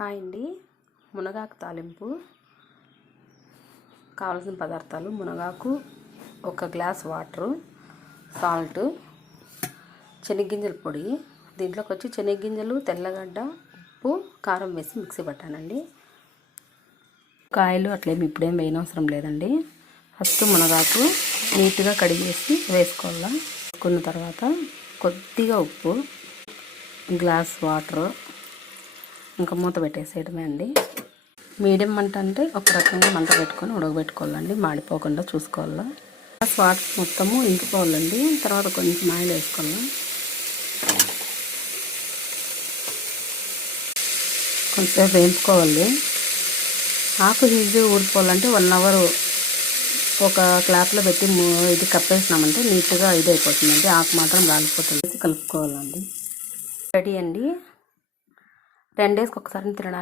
Hi అండి. మునగాకు తాలింపు కావాల్సిన పదార్థాలు: మునగాకు, ఒక గ్లాస్ వాటరు, సాల్ట్, శనగగింజల పొడి. దీంట్లోకి వచ్చి శనగగింజలు, తెల్లగడ్డ, ఉప్పు, కారం వేసి మిక్సీ పట్టానండి. కాయలు అట్లేమి ఇప్పుడేం వేయనవసరం లేదండి. ఫస్ట్ మునగాకు నీట్గా కడిగేసి వేసుకోవాలి. వేసుకున్న తర్వాత కొద్దిగా ఉప్పు, గ్లాస్ వాటరు, ఇంకా మూత పెట్టేసేయడమే అండి. మీడియం మంట అంటే ఒక రకంగా మంట పెట్టుకొని ఉడకబెట్టుకోవాలండి, మాడిపోకుండా చూసుకోవాలి. గ్లాస్ వాటర్ మొత్తము ఇంకిపోవాలండి. తర్వాత కొంచెం ఆయిల్ వేసుకోవాలి. కొంచెంసేపు వేయించుకోవాలి. ఆకు ఈజీగా ఊడిపోవాలంటే 1 అవర్ ఒక క్లాత్లో పెట్టి ఇది కప్పేసినామంటే నీట్గా ఇది అయిపోతుందండి. ఆకు మాత్రం రాలిపోతుంది. కలుపుకోవాలండి. రెడీ అండి. 2 డేస్కి ఒకసారి తినడానికి